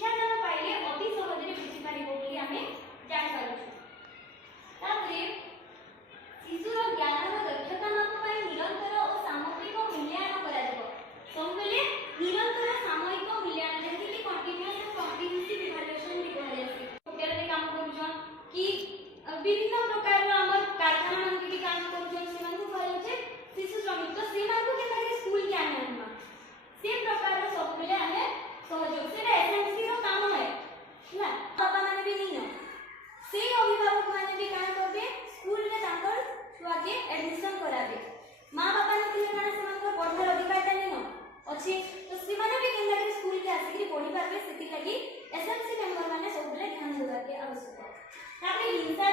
शिक्षादान पाइले अति सहज रे बुझी पारिबो बोली हमें जान पारुछु। तापरे शिशुर ज्ञान और दक्षता माप पाई निरंतर और सामग्रिक मूल्यांकन करा जब सबले निरंतर सामयिक मूल्यांकन जेति कि कंटीन्यूअस और कॉम्प्रिहेंसिव इवैल्यूएशन भी कहले जाय होटल रे काम करूछन कि विभिन्न प्रकार रो हमर कारखाना मन के काम करूछन सेमान को कहले छै शिशु श्रमिक। तो सेमान को केना कि स्कूल के आने आनमा से प्रकार रो सबले हमें सहयोग से एसएमसी रो काम है ना बाबा माने भी नहीं न से अभिभावक माने भी काम करबे स्कूल रे तांकर छुआ के एडमिशन कराबे। मां बाबा ने तिले काना समान को पढ़ार अधिकार ता नहीं न अछि तो से माने भी केना कि स्कूल के आसी कि पढ़ी पाबे सेति लागि एसएमसी मेंबर माने सबले ध्यान देबा के आवश्यक। ताकि हिंसा